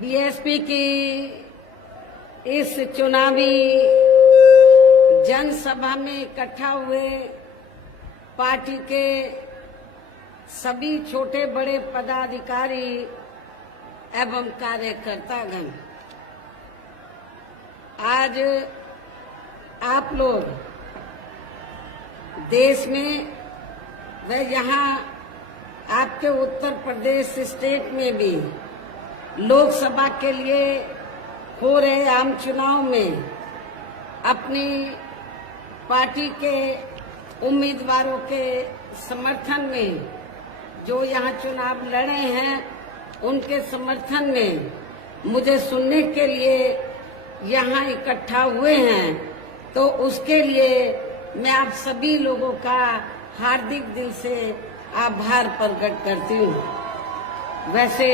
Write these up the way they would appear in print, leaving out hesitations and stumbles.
BSP की इस चुनावी जनसभा में इकट्ठा हुए पार्टी के सभी छोटे बड़े पदाधिकारी एवं कार्यकर्तागण, आज आप लोग देश में व यहाँ आपके उत्तर प्रदेश स्टेट में भी लोकसभा के लिए हो रहे आम चुनाव में अपनी पार्टी के उम्मीदवारों के समर्थन में जो यहाँ चुनाव लड़े हैं, उनके समर्थन में मुझे सुनने के लिए यहाँ इकट्ठा हुए हैं, तो उसके लिए मैं आप सभी लोगों का हार्दिक दिल से आभार प्रकट करती हूँ। वैसे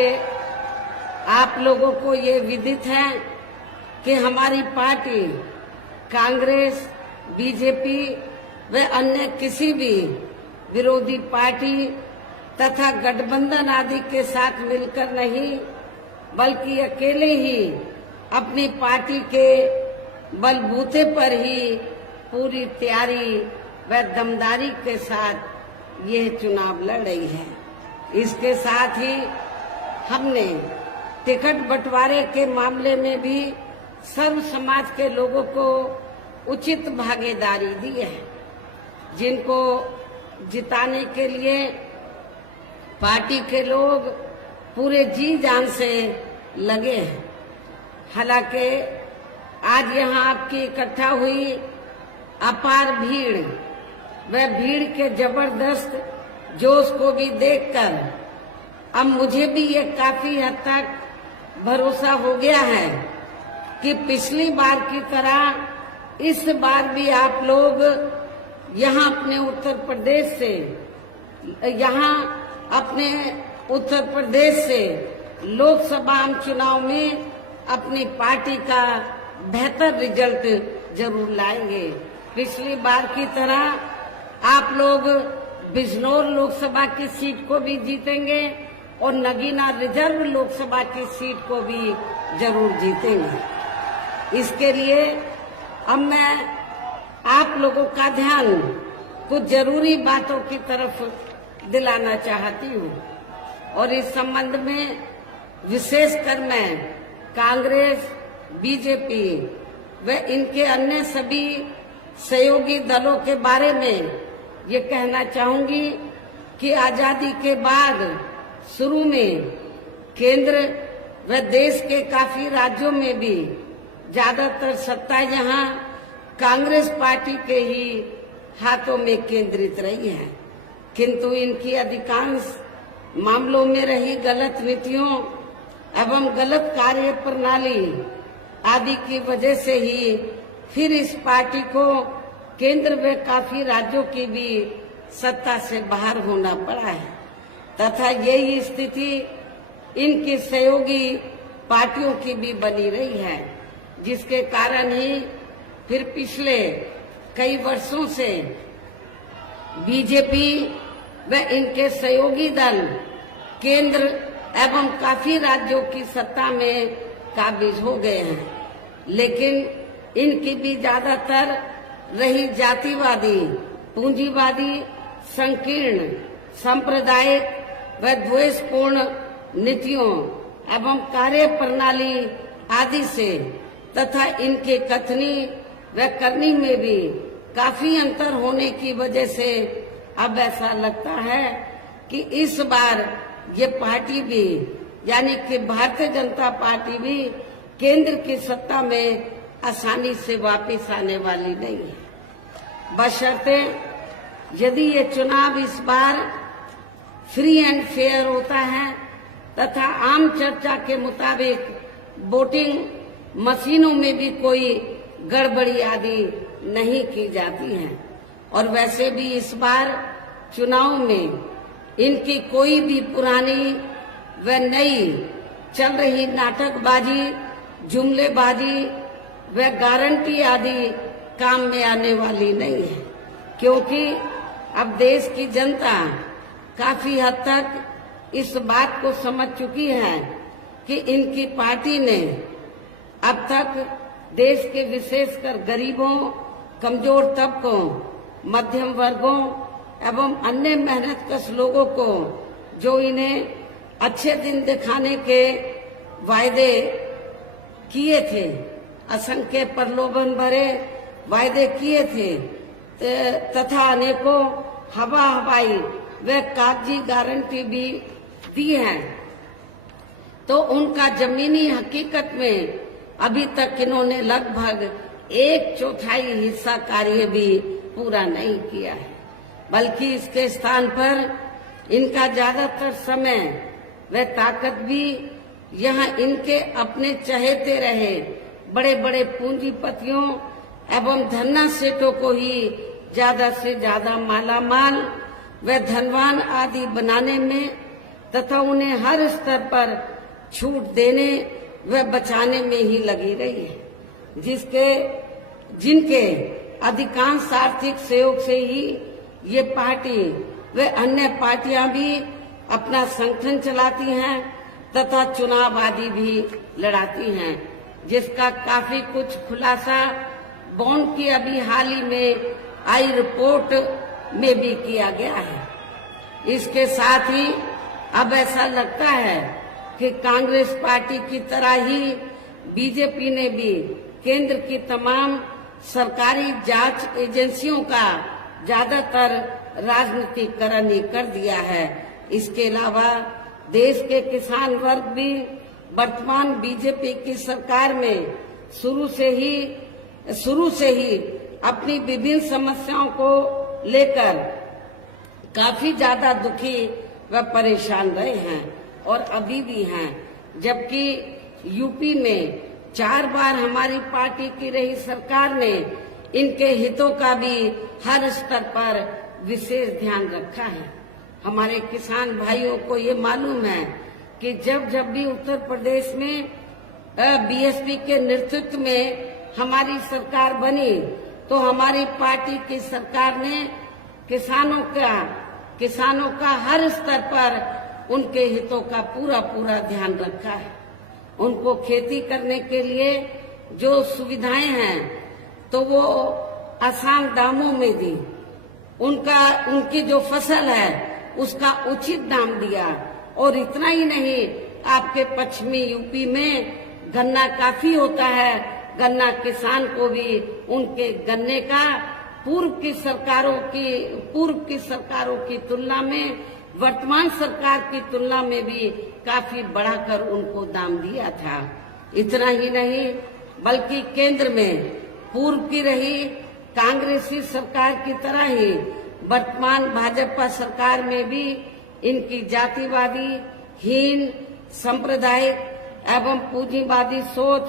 आप लोगों को ये विदित है कि हमारी पार्टी कांग्रेस, बीजेपी व अन्य किसी भी विरोधी पार्टी तथा गठबंधन आदि के साथ मिलकर नहीं, बल्कि अकेले ही अपनी पार्टी के बलबूते पर ही पूरी तैयारी व दमदारी के साथ यह चुनाव लड़ रही है। इसके साथ ही हमने टिकट बंटवारे के मामले में भी सर्व समाज के लोगों को उचित भागीदारी दी है, जिनको जिताने के लिए पार्टी के लोग पूरे जी जान से लगे हैं। हालांकि आज यहाँ आपकी इकट्ठा हुई अपार भीड़ व भीड़ के जबरदस्त जोश को भी देखकर अब मुझे भी ये काफी हद तक भरोसा हो गया है कि पिछली बार की तरह इस बार भी आप लोग यहाँ अपने उत्तर प्रदेश से लोकसभा आम चुनाव में अपनी पार्टी का बेहतर रिजल्ट जरूर लाएंगे। पिछली बार की तरह आप लोग बिजनौर लोकसभा की सीट को भी जीतेंगे और नगीना रिजर्व लोकसभा की सीट को भी जरूर जीतेंगे। इसके लिए अब मैं आप लोगों का ध्यान कुछ जरूरी बातों की तरफ दिलाना चाहती हूँ और इस संबंध में विशेषकर मैं कांग्रेस, बीजेपी व इनके अन्य सभी सहयोगी दलों के बारे में ये कहना चाहूंगी कि आजादी के बाद शुरू में केंद्र व देश के काफी राज्यों में भी ज्यादातर सत्ता यहाँ कांग्रेस पार्टी के ही हाथों में केंद्रित रही है, किंतु इनकी अधिकांश मामलों में रही गलत नीतियों एवं गलत कार्य प्रणाली आदि की वजह से ही फिर इस पार्टी को केंद्र व काफी राज्यों की भी सत्ता से बाहर होना पड़ा है तथा यही स्थिति इनकी सहयोगी पार्टियों की भी बनी रही है, जिसके कारण ही फिर पिछले कई वर्षों से बीजेपी व इनके सहयोगी दल केंद्र एवं काफी राज्यों की सत्ता में काबिज हो गए हैं, लेकिन इनकी भी ज्यादातर रही जातिवादी, पूंजीवादी, संकीर्ण, सांप्रदायिक व द्वेषपूर्ण नीतियों एवं कार्य प्रणाली आदि से तथा इनके कथनी व करनी में भी काफी अंतर होने की वजह से अब ऐसा लगता है कि इस बार ये पार्टी भी यानी कि भारतीय जनता पार्टी भी केंद्र की सत्ता में आसानी से वापस आने वाली नहीं है, बशर्ते यदि ये चुनाव इस बार फ्री एंड फेयर होता है तथा आम चर्चा के मुताबिक वोटिंग मशीनों में भी कोई गड़बड़ी आदि नहीं की जाती है। और वैसे भी इस बार चुनाव में इनकी कोई भी पुरानी व नई चल रही नाटकबाजी, जुमलेबाजी व गारंटी आदि काम में आने वाली नहीं है, क्योंकि अब देश की जनता काफी हद तक इस बात को समझ चुकी है कि इनकी पार्टी ने अब तक देश के विशेषकर गरीबों, कमजोर तबकों, मध्यम वर्गों एवं अन्य मेहनतकश लोगों को जो इन्हें अच्छे दिन दिखाने के वायदे किए थे, असंख्य प्रलोभन भरे वायदे किए थे तथा अनेकों हवाई व कागजी गारंटी भी दी है, तो उनका जमीनी हकीकत में अभी तक इन्होंने लगभग 1/4 हिस्सा कार्य भी पूरा नहीं किया है, बल्कि इसके स्थान पर इनका ज्यादातर समय व ताकत भी यहाँ इनके अपने चहेते रहे बड़े बड़े पूंजीपतियों एवं धन्ना सेठों को ही ज्यादा से ज्यादा मालामाल व धनवान आदि बनाने में तथा उन्हें हर स्तर पर छूट देने व बचाने में ही लगी रही है, जिनके अधिकांश आर्थिक सहयोग से ही ये पार्टी व अन्य पार्टियां भी अपना संगठन चलाती हैं तथा चुनाव आदि भी लड़ाती हैं, जिसका काफी कुछ खुलासा बॉन्ड की अभी हाल ही में आई रिपोर्ट में भी किया गया है। इसके साथ ही अब ऐसा लगता है कि कांग्रेस पार्टी की तरह ही बीजेपी ने भी केंद्र की तमाम सरकारी जांच एजेंसियों का ज्यादातर राजनीतिकरण ही कर दिया है। इसके अलावा देश के किसान वर्ग भी वर्तमान बीजेपी की सरकार में शुरू से ही अपनी विभिन्न समस्याओं को लेकर काफी ज्यादा दुखी व परेशान रहे हैं और अभी भी हैं, जबकि यूपी में 4 बार हमारी पार्टी की रही सरकार ने इनके हितों का भी हर स्तर पर विशेष ध्यान रखा है। हमारे किसान भाइयों को ये मालूम है कि जब भी उत्तर प्रदेश में बीएसपी के नेतृत्व में हमारी सरकार बनी तो हमारी पार्टी की सरकार ने किसानों का हर स्तर पर उनके हितों का पूरा ध्यान रखा है। उनको खेती करने के लिए जो सुविधाएं हैं तो वो आसान दामों में दी, उनकी जो फसल है उसका उचित दाम दिया, और इतना ही नहीं, आपके पश्चिमी यूपी में गन्ना काफी होता है, गन्ना किसान को भी उनके गन्ने का पूर्व की सरकारों की तुलना में वर्तमान सरकार की तुलना में भी काफी बढ़ाकर उनको दाम दिया था। इतना ही नहीं, बल्कि केंद्र में पूर्व की रही कांग्रेसी सरकार की तरह ही वर्तमान भाजपा सरकार में भी इनकी जातिवादी, हीन, सांप्रदायिक एवं पूंजीवादी सोच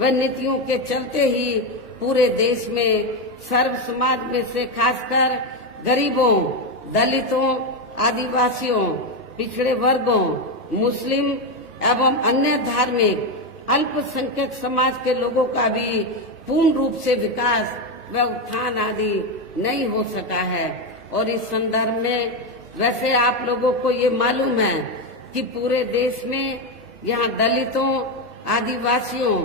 व नीतियों के चलते ही पूरे देश में सर्व समाज में से खासकर गरीबों, दलितों, आदिवासियों, पिछड़े वर्गों, मुस्लिम एवं अन्य धार्मिक अल्पसंख्यक समाज के लोगों का भी पूर्ण रूप से विकास व उत्थान आदि नहीं हो सका है। और इस संदर्भ में वैसे आप लोगों को ये मालूम है कि पूरे देश में यहाँ दलितों, आदिवासियों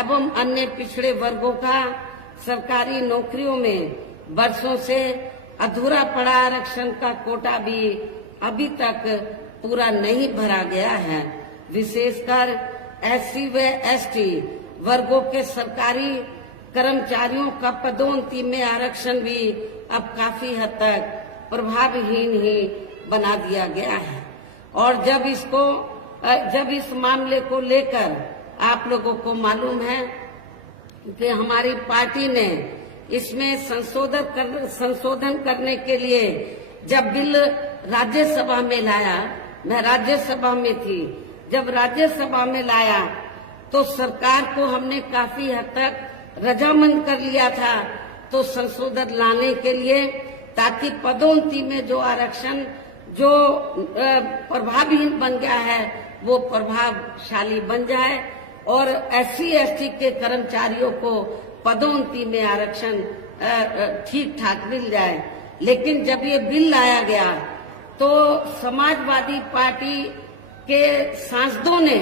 एवं अन्य पिछड़े वर्गों का सरकारी नौकरियों में वर्षों से अधूरा पड़ा आरक्षण का कोटा भी अभी तक पूरा नहीं भरा गया है। विशेषकर एससी व एसटी वर्गों के सरकारी कर्मचारियों का पदोन्नति में आरक्षण भी अब काफी हद तक प्रभावहीन ही बना दिया गया है। और जब इस मामले को लेकर आप लोगों को मालूम है कि हमारी पार्टी ने इसमें संशोधन करने के लिए जब बिल राज्यसभा में लाया, मैं राज्यसभा में थी, जब राज्यसभा में लाया तो सरकार को हमने काफी हद तक रजामंद कर लिया था तो संशोधन लाने के लिए, ताकि पदोन्नति में जो आरक्षण जो प्रभावहीन बन गया है वो प्रभावशाली बन जाए और एससी एसटी के कर्मचारियों को पदोन्नति में आरक्षण ठीक ठाक मिल जाए। लेकिन जब ये बिल लाया गया तो समाजवादी पार्टी के सांसदों ने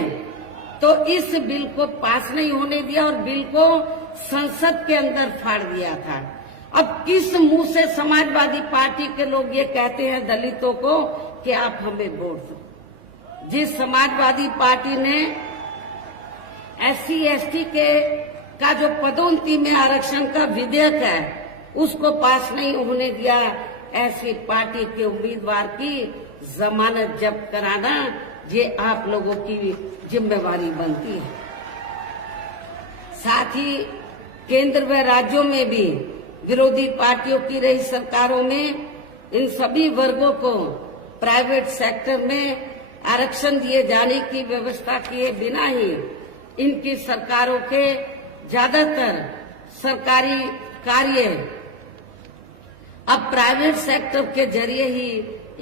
तो इस बिल को पास नहीं होने दिया और बिल को संसद के अंदर फाड़ दिया था। अब किस मुंह से समाजवादी पार्टी के लोग ये कहते हैं दलितों को कि आप हमें वोट दो? जिस समाजवादी पार्टी ने SC/ST का जो पदोन्नति में आरक्षण का विधेयक है उसको पास नहीं होने दिया, ऐसी पार्टी के उम्मीदवार की जमानत जब्त कराना ये आप लोगों की जिम्मेवारी बनती है। साथ ही केंद्र व राज्यों में भी विरोधी पार्टियों की रही सरकारों में इन सभी वर्गों को प्राइवेट सेक्टर में आरक्षण दिए जाने की व्यवस्था किए बिना ही इनकी सरकारों के ज्यादातर सरकारी कार्य अब प्राइवेट सेक्टर के जरिए ही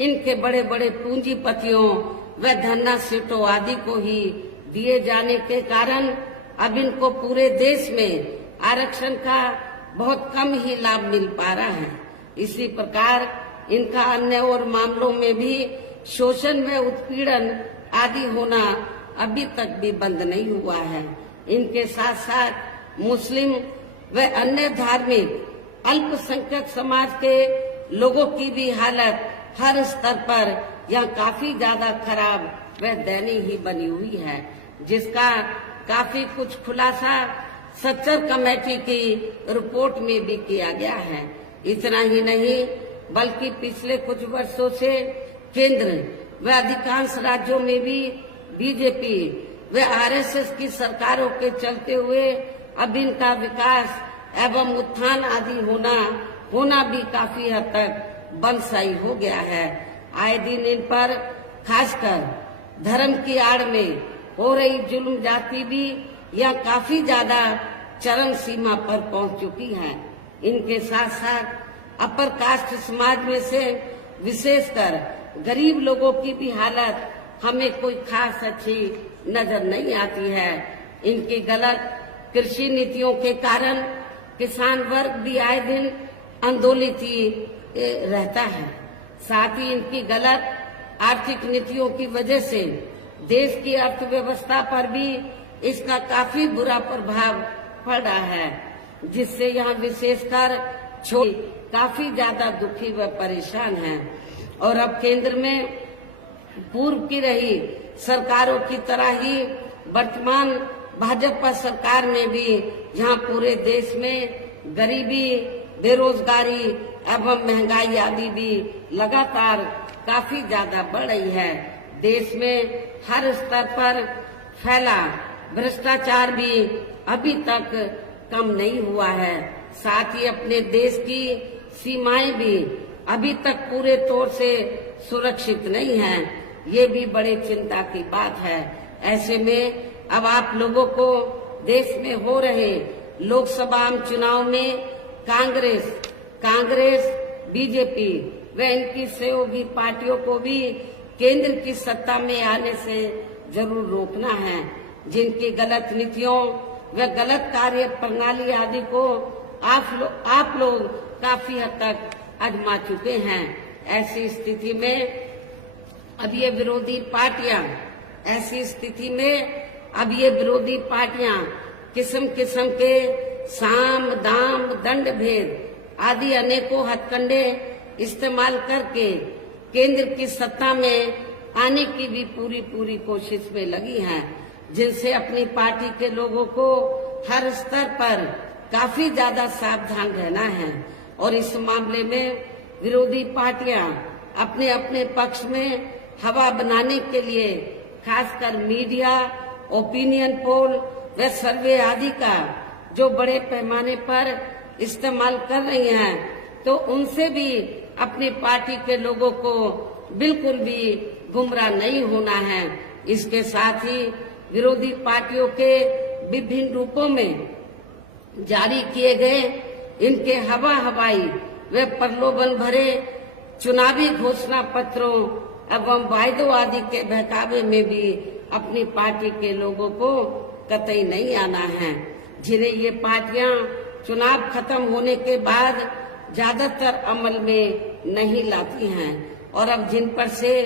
इनके बड़े बड़े पूंजीपतियों व धन्ना सीटों आदि को ही दिए जाने के कारण अब इनको पूरे देश में आरक्षण का बहुत कम ही लाभ मिल पा रहा है। इसी प्रकार इनका अन्य और मामलों में भी शोषण व उत्पीड़न आदि होना अभी तक भी बंद नहीं हुआ है। इनके साथ साथ मुस्लिम व अन्य धार्मिक अल्पसंख्यक समाज के लोगों की भी हालत हर स्तर पर यह काफी ज्यादा खराब व दयनीय ही बनी हुई है, जिसका काफी कुछ खुलासा सच्चर कमेटी की रिपोर्ट में भी किया गया है। इतना ही नहीं बल्कि पिछले कुछ वर्षों से केंद्र व अधिकांश राज्यों में भी बीजेपी व RSS की सरकारों के चलते हुए अब इनका विकास एवं उत्थान आदि होना भी काफी हद तक बंदशाई हो गया है। आए दिन इन पर खासकर धर्म की आड़ में हो रही जुल्म जाति भी यह काफी ज्यादा चरम सीमा पर पहुंच चुकी है। इनके साथ साथ अपर कास्ट समाज में से विशेषकर गरीब लोगों की भी हालत हमें कोई खास अच्छी नजर नहीं आती है। इनकी गलत कृषि नीतियों के कारण किसान वर्ग भी आए दिन आंदोलित रहता है। साथ ही इनकी गलत आर्थिक नीतियों की वजह से देश की अर्थव्यवस्था पर भी इसका काफी बुरा प्रभाव पड़ रहा है, जिससे यहाँ विशेषकर काफी ज्यादा दुखी व परेशान हैं। और अब केंद्र में पूर्व की रही सरकारों की तरह ही वर्तमान भाजपा सरकार ने भी यहाँ पूरे देश में गरीबी, बेरोजगारी एवं महंगाई आदि भी लगातार काफी ज्यादा बढ़ रही है। देश में हर स्तर पर फैला भ्रष्टाचार भी अभी तक कम नहीं हुआ है। साथ ही अपने देश की सीमाएं भी अभी तक पूरे तौर से सुरक्षित नहीं है। ये भी बड़े चिंता की बात है। ऐसे में अब आप लोगों को देश में हो रहे लोकसभा आम चुनाव में कांग्रेस, बीजेपी व इनकी सहयोगी पार्टियों को भी केंद्र की सत्ता में आने से जरूर रोकना है। जिनकी गलत नीतियों व गलत कार्य प्रणाली आदि को आप लोग काफी हद तक आजमा चुके हैं। ऐसी स्थिति में अब ये विरोधी पार्टियां किस्म किस्म के साम, दाम, दंड भेद आदि अनेकों हथकंडे इस्तेमाल करके केंद्र की सत्ता में आने की भी पूरी कोशिश में लगी हैं, जिनसे अपनी पार्टी के लोगों को हर स्तर पर काफी ज्यादा सावधान रहना है। और इस मामले में विरोधी पार्टियां अपने अपने पक्ष में हवा बनाने के लिए खासकर मीडिया, ओपिनियन पोल व सर्वे आदि का जो बड़े पैमाने पर इस्तेमाल कर रही हैं, तो उनसे भी अपनी पार्टी के लोगों को बिल्कुल भी गुमराह नहीं होना है। इसके साथ ही विरोधी पार्टियों के विभिन्न रूपों में जारी किए गए इनके हवाई व प्रलोभन भरे चुनावी घोषणा पत्रों एवं वायदों आदि के बहकावे में भी अपनी पार्टी के लोगों को कतई नहीं आना है, जिन्हें ये पार्टियां चुनाव खत्म होने के बाद ज्यादातर अमल में नहीं लाती हैं। और अब जिन पर से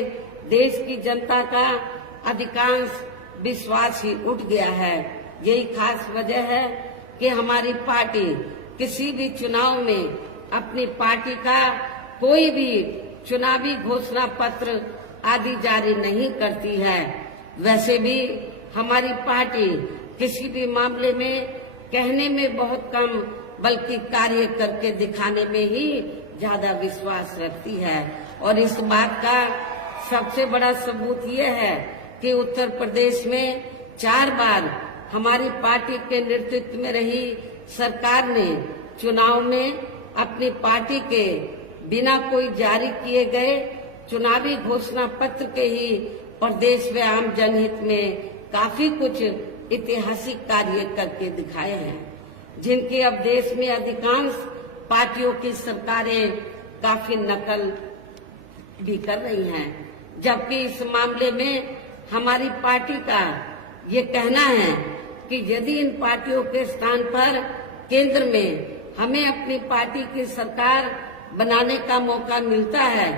देश की जनता का अधिकांश विश्वास ही उठ गया है। यही खास वजह है कि हमारी पार्टी किसी भी चुनाव में अपनी पार्टी का कोई भी चुनावी घोषणा पत्र आदि जारी नहीं करती है। वैसे भी हमारी पार्टी किसी भी मामले में कहने में बहुत कम बल्कि कार्य करके दिखाने में ही ज्यादा विश्वास रखती है। और इस बात का सबसे बड़ा सबूत ये है कि उत्तर प्रदेश में 4 बार हमारी पार्टी के नेतृत्व में रही सरकार ने चुनाव में अपनी पार्टी के बिना कोई जारी किए गए चुनावी घोषणा पत्र के ही प्रदेश व आम जनहित में काफी कुछ ऐतिहासिक कार्य करके दिखाए हैं, जिनकी अब देश में अधिकांश पार्टियों की सरकारें काफी नकल भी कर रही हैं। जबकि इस मामले में हमारी पार्टी का ये कहना है कि यदि इन पार्टियों के स्थान पर केंद्र में हमें अपनी पार्टी की सरकार बनाने का मौका मिलता है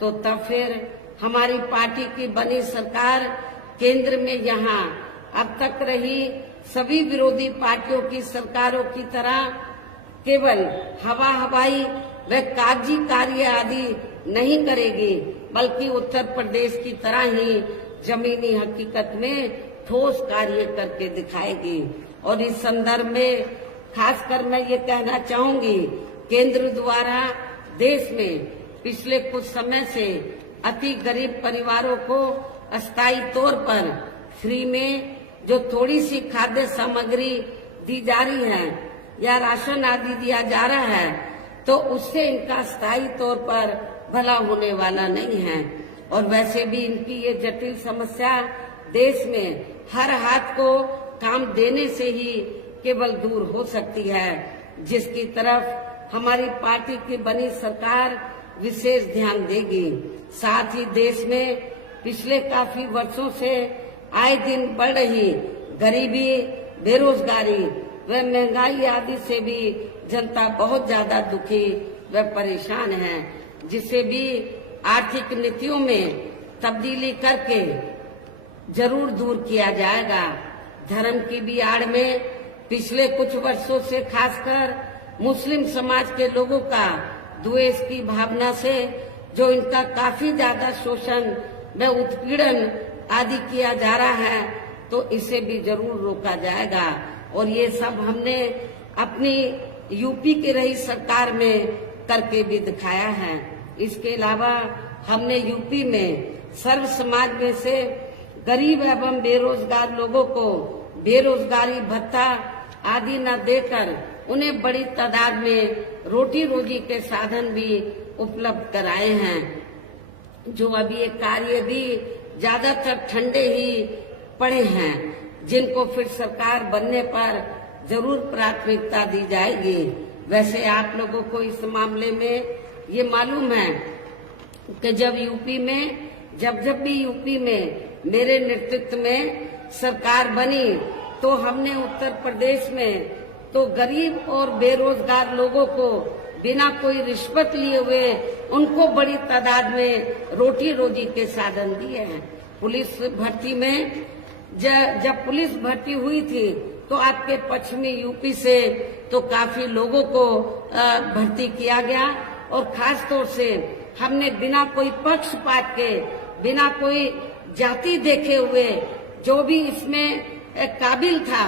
तो तब फिर हमारी पार्टी की बनी सरकार केंद्र में यहाँ अब तक रही सभी विरोधी पार्टियों की सरकारों की तरह केवल हवाई व कागजी कार्य आदि नहीं करेगी, बल्कि उत्तर प्रदेश की तरह ही जमीनी हकीकत में ठोस कार्य करके दिखाएगी। और इस संदर्भ में खासकर मैं ये कहना चाहूंगी, केंद्र द्वारा देश में पिछले कुछ समय से अति गरीब परिवारों को अस्थायी तौर पर फ्री में जो थोड़ी सी खाद्य सामग्री दी जा रही है या राशन आदि दिया जा रहा है, तो उससे इनका स्थायी तौर पर भला होने वाला नहीं है। और वैसे भी इनकी ये जटिल समस्या देश में हर हाथ को काम देने से ही केवल दूर हो सकती है, जिसकी तरफ हमारी पार्टी की बनी सरकार विशेष ध्यान देगी। साथ ही देश में पिछले काफी वर्षों से आए दिन बढ़ रही गरीबी, बेरोजगारी व महंगाई आदि से भी जनता बहुत ज्यादा दुखी व परेशान है, जिसे भी आर्थिक नीतियों में तब्दीली करके जरूर दूर किया जाएगा। धर्म की भी आड़ में पिछले कुछ वर्षों से खासकर मुस्लिम समाज के लोगों का द्वेष की भावना से जो इनका काफी ज्यादा शोषण व उत्पीड़न आदि किया जा रहा है, तो इसे भी जरूर रोका जाएगा। और ये सब हमने अपनी यूपी की रही सरकार में करके भी दिखाया है। इसके अलावा हमने यूपी में सर्व समाज में से गरीब एवं बेरोजगार लोगों को बेरोजगारी भत्ता आदि न देकर उन्हें बड़ी तादाद में रोटी रोजी के साधन भी उपलब्ध कराए हैं। जो अभी ये कार्य भी ज्यादातर ठंडे ही पड़े हैं, जिनको फिर सरकार बनने पर जरूर प्राथमिकता दी जाएगी। वैसे आप लोगों को इस मामले में ये मालूम है कि जब भी यूपी में मेरे नेतृत्व में सरकार बनी, तो हमने उत्तर प्रदेश में तो गरीब और बेरोजगार लोगों को बिना कोई रिश्वत लिए हुए उनको बड़ी तादाद में रोटी रोजी के साधन दिए हैं। पुलिस भर्ती में जब पुलिस भर्ती हुई थी तो आपके पश्चिमी यूपी से तो काफी लोगों को भर्ती किया गया, और खास तौर से हमने बिना कोई पक्षपात के, बिना कोई जाति देखे हुए जो भी इसमें काबिल था,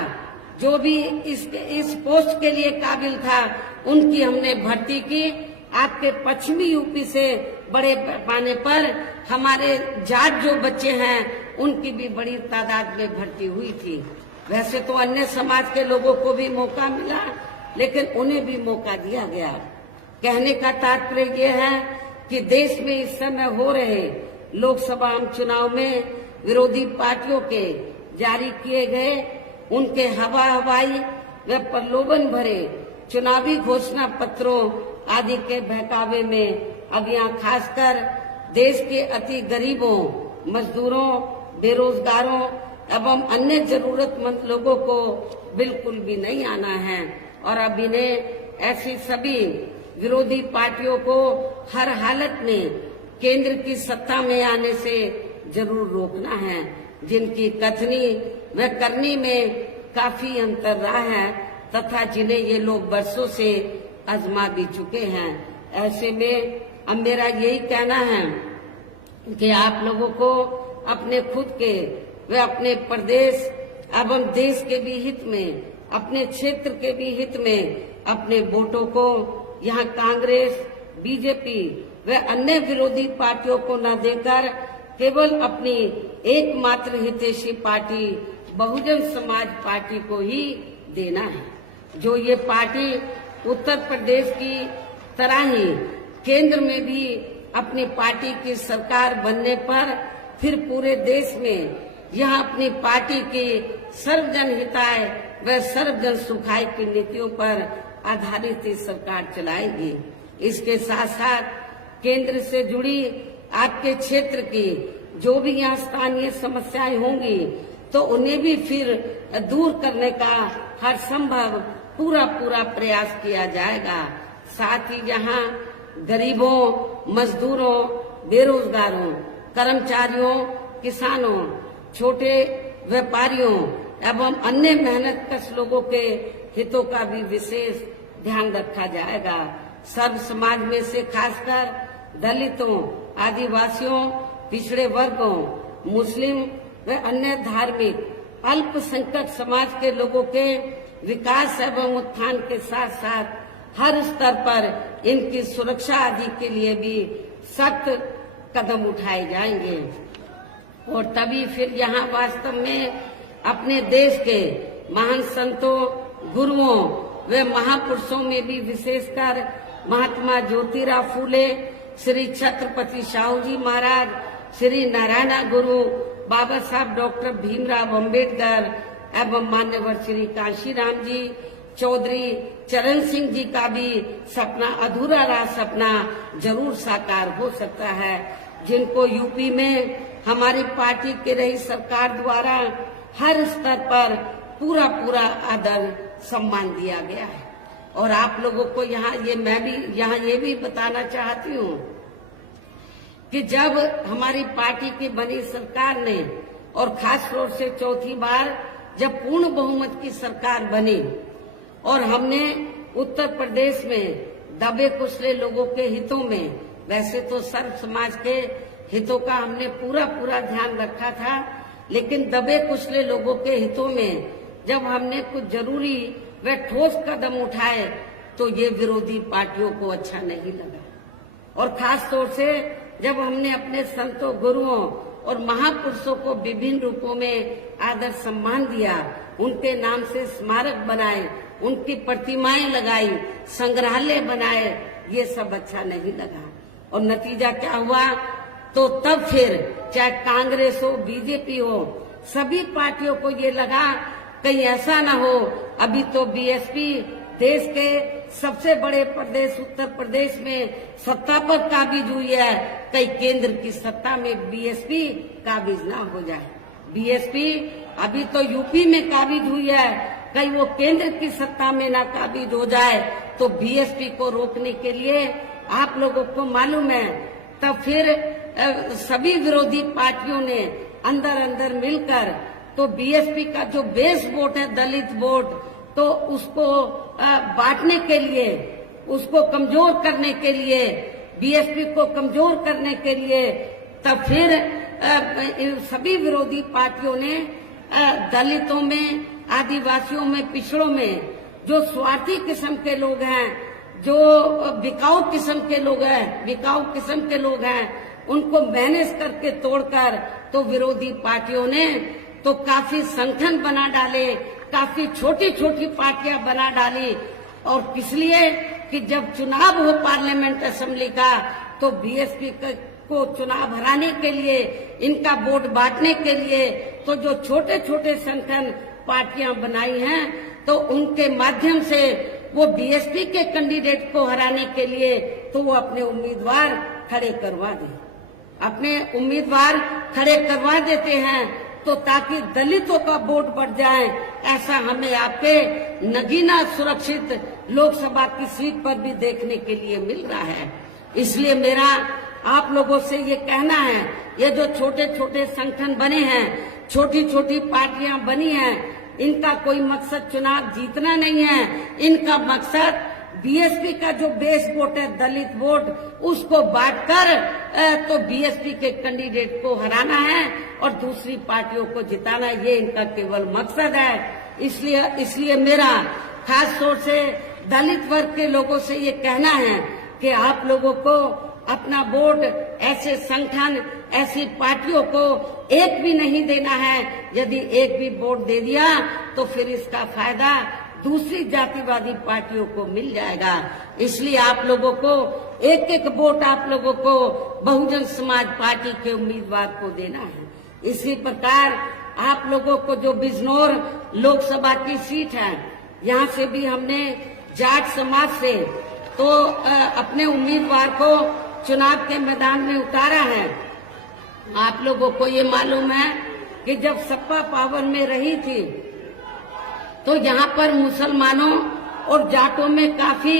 जो भी इस पोस्ट के लिए काबिल था, उनकी हमने भर्ती की। आपके पश्चिमी यूपी से बड़े पैमाने पर हमारे जाट जो बच्चे हैं उनकी भी बड़ी तादाद में भर्ती हुई थी। वैसे तो अन्य समाज के लोगों को भी मौका मिला, लेकिन उन्हें भी मौका दिया गया। कहने का तात्पर्य यह है कि देश में इस समय हो रहे लोकसभा चुनाव में विरोधी पार्टियों के जारी किए गए उनके हवाई व प्रलोभन भरे चुनावी घोषणा पत्रों आदि के बहकावे में अब यहाँ खासकर देश के अति गरीबों, मजदूरों, बेरोजगारों एवं अन्य जरूरतमंद लोगों को बिल्कुल भी नहीं आना है। और अब इन्हें ऐसी सभी विरोधी पार्टियों को हर हालत में केंद्र की सत्ता में आने से जरूर रोकना है, जिनकी कथनी व करनी में काफी अंतर रहा है तथा जिन्हें ये लोग बरसों से आजमा भी चुके हैं। ऐसे में अब मेरा यही कहना है कि आप लोगों को अपने खुद के व अपने प्रदेश एवं देश के भी हित में, अपने क्षेत्र के भी हित में अपने वोटों को यहाँ कांग्रेस, बीजेपी व अन्य विरोधी पार्टियों को न देकर केवल अपनी एकमात्र हितैषी पार्टी बहुजन समाज पार्टी को ही देना है। जो ये पार्टी उत्तर प्रदेश की तरह ही केंद्र में भी अपनी पार्टी की सरकार बनने पर फिर पूरे देश में यह अपनी पार्टी की सर्वजन हिताय व सर्वजन सुखाय की नीतियों पर आधारित सरकार चलाएगी। इसके साथ साथ केंद्र से जुड़ी आपके क्षेत्र की जो भी यहाँ स्थानीय समस्याएं होंगी तो उन्हें भी फिर दूर करने का हर संभव पूरा प्रयास किया जाएगा। साथ ही यहाँ गरीबों, मजदूरों, बेरोजगारों, कर्मचारियों, किसानों, छोटे व्यापारियों एवं अन्य मेहनतकश लोगों के हितों का भी विशेष ध्यान रखा जाएगा। सर्व समाज में से खासकर दलितों, आदिवासियों, पिछड़े वर्गों, मुस्लिम व अन्य धार्मिक अल्पसंख्यक समाज के लोगों के विकास एवं उत्थान के साथ साथ हर स्तर पर इनकी सुरक्षा आदि के लिए भी सख्त कदम उठाए जाएंगे और तभी फिर यहाँ वास्तव में अपने देश के महान संतों, गुरुओं व महापुरुषों में भी विशेषकर महात्मा ज्योतिराव फूले, श्री छत्रपति शाहू जी महाराज, श्री नारायण गुरु, बाबा साहब डॉक्टर भीमराव अंबेडकर एवं मान्यवर श्री कांशीराम जी, चौधरी चरण सिंह जी का भी सपना, अधूरा रहा सपना जरूर साकार हो सकता है, जिनको यूपी में हमारी पार्टी के रही सरकार द्वारा हर स्तर पर पूरा आदर सम्मान दिया गया है। और आप लोगों को मैं भी यहाँ ये भी बताना चाहती हूँ कि जब हमारी पार्टी की बनी सरकार ने और खास तौर से चौथी बार जब पूर्ण बहुमत की सरकार बनी और हमने उत्तर प्रदेश में दबे कुचले लोगों के हितों में, वैसे तो सर्व समाज के हितों का हमने पूरा ध्यान रखा था, लेकिन दबे कुचले लोगों के हितों में जब हमने कुछ जरूरी व ठोस कदम उठाए तो ये विरोधी पार्टियों को अच्छा नहीं लगा। और खास तौर से जब हमने अपने संतों, गुरुओं और महापुरुषों को विभिन्न रूपों में आदर सम्मान दिया, उनके नाम से स्मारक बनाए, उनकी प्रतिमाएं लगाई, संग्रहालय बनाए, ये सब अच्छा नहीं लगा। और नतीजा क्या हुआ, तो तब फिर चाहे कांग्रेस हो, बीजेपी हो, सभी पार्टियों को ये लगा कहीं ऐसा ना हो अभी तो बीएसपी देश के सबसे बड़े प्रदेश उत्तर प्रदेश में सत्ता पर काबिज हुई है, कहीं केंद्र की सत्ता में बीएसपी काबिज ना हो जाए। बीएसपी अभी तो यूपी में काबिज हुई है, कहीं वो केंद्र की सत्ता में ना काबिज हो जाए। तो बीएसपी को रोकने के लिए आप लोगों को मालूम है तब फिर सभी विरोधी पार्टियों ने अंदर मिलकर तो बीएसपी का जो बेस वोट है, दलित वोट, तो उसको बांटने के लिए, उसको कमजोर करने के लिए, बीएसपी को कमजोर करने के लिए तब फिर सभी विरोधी पार्टियों ने दलितों में, आदिवासियों में, पिछड़ों में जो स्वार्थी किस्म के लोग हैं, जो बिकाऊ किस्म के लोग हैं, उनको मैनेज करके तोड़कर तो विरोधी पार्टियों ने तो काफी संगठन बना डाले, काफी छोटी पार्टियां बना डाली। और किस लिए कि जब चुनाव हो पार्लियामेंट असेंबली का तो बीएसपी को चुनाव हराने के लिए, इनका वोट बांटने के लिए तो जो छोटे संगठन पार्टियां बनाई हैं तो उनके माध्यम से वो बीएसपी के कैंडिडेट को हराने के लिए तो वो अपने उम्मीदवार खड़े करवा देते हैं तो ताकि दलितों का वोट बढ़ जाए। ऐसा हमें आपके नगीना सुरक्षित लोकसभा की सीट पर भी देखने के लिए मिल रहा है। इसलिए मेरा आप लोगों से ये कहना है, ये जो छोटे छोटे संगठन बने हैं, छोटी छोटी पार्टियां बनी हैं, इनका कोई मकसद चुनाव जीतना नहीं है। इनका मकसद बीएसपी का जो बेस वोट है, दलित वोट, उसको बांटकर तो बीएसपी के कैंडिडेट को हराना है और दूसरी पार्टियों को जिताना, ये इनका केवल मकसद है। इसलिए मेरा खास तौर से दलित वर्ग के लोगों से ये कहना है कि आप लोगों को अपना वोट ऐसे संगठन, ऐसी पार्टियों को एक भी नहीं देना है। यदि एक भी वोट दे दिया तो फिर इसका फायदा दूसरी जातिवादी पार्टियों को मिल जाएगा। इसलिए आप लोगों को एक एक वोट आप लोगों को बहुजन समाज पार्टी के उम्मीदवार को देना है। इसी प्रकार आप लोगों को जो बिजनौर लोकसभा की सीट है, यहाँ से भी हमने जाट समाज से तो अपने उम्मीदवार को चुनाव के मैदान में उतारा है। आप लोगों को ये मालूम है कि जब सपा पावर में रही थी तो यहाँ पर मुसलमानों और जाटों में काफी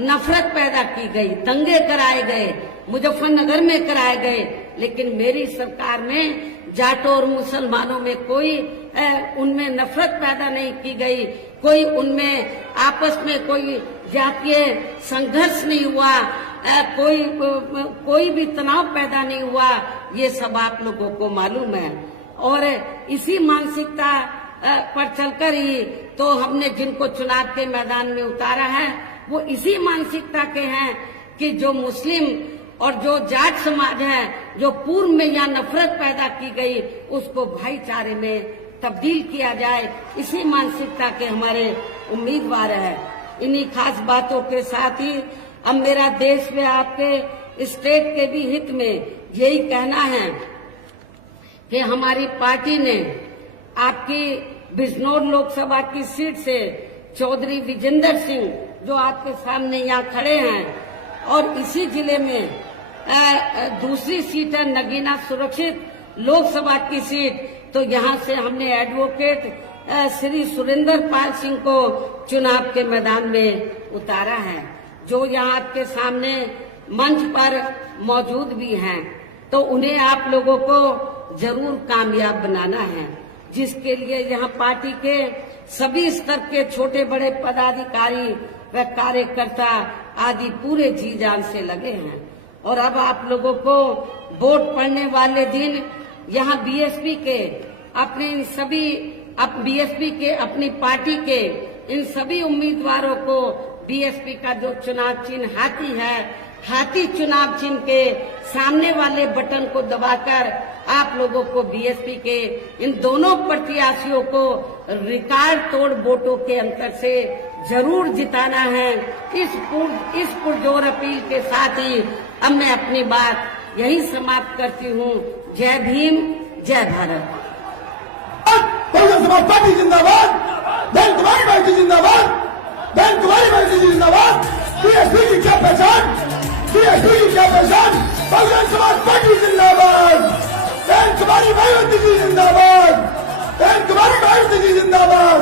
नफरत पैदा की गई, दंगे कराए गए, मुजफ्फरनगर में कराए गए। लेकिन मेरी सरकार में जाटों और मुसलमानों में कोई उनमें नफरत पैदा नहीं की गई, कोई उनमें आपस में कोई जातीय संघर्ष नहीं हुआ, कोई भी तनाव पैदा नहीं हुआ। ये सब आप लोगों को मालूम है। और इसी मानसिकता पर चलकर ही तो हमने जिनको चुनाव के मैदान में उतारा है, वो इसी मानसिकता के हैं कि जो मुस्लिम और जो जाट समाज है, जो पूर्व में यहाँ नफरत पैदा की गई, उसको भाईचारे में तब्दील किया जाए। इसी मानसिकता के हमारे उम्मीदवार है। इन्हीं खास बातों के साथ ही अब मेरा देश में आपके स्टेट के भी हित में यही कहना है कि हमारी पार्टी ने आपकी बिजनौर लोकसभा की सीट से चौधरी विजेंद्र सिंह, जो आपके सामने यहाँ खड़े हैं, और इसी जिले में दूसरी सीट है नगीना सुरक्षित लोकसभा की सीट, तो यहाँ से हमने एडवोकेट श्री सुरेंद्र पाल सिंह को चुनाव के मैदान में उतारा है, जो यहाँ आपके सामने मंच पर मौजूद भी हैं। तो उन्हें आप लोगों को जरूर कामयाब बनाना है, जिसके लिए यहाँ पार्टी के सभी स्तर के छोटे बड़े पदाधिकारी व कार्यकर्ता आदि पूरे जी जान से लगे हैं। और अब आप लोगों को वोट पड़ने वाले दिन यहाँ बीएसपी के अपने इन सभी बीएसपी के अपनी पार्टी के इन सभी उम्मीदवारों को बीएसपी का जो चुनाव चिन्ह हाथी है, हाथी चुनाव चिन्ह के सामने वाले बटन को दबाकर आप लोगों को बीएसपी के इन दोनों प्रत्याशियों को रिकॉर्ड तोड़ वोटों के अंतर से जरूर जिताना है। इस पुरजोर अपील के साथ ही अब मैं अपनी बात यही समाप्त करती हूँ। जय भीम, जय भारत। बहुजन समाज पार्टी जिंदाबाद, बहन कुमारी पार्टी जिंदाबाद, बहन कुमारी पार्टी जिंदाबाद। बीएसपी की क्या पहचान, बीएसपी की क्या पहचान, बहुजन समाज पार्टी जिंदाबाद, बहन कुमारी मायावती जी जिंदाबाद, बहन कुमारी मायावती जी जिंदाबाद।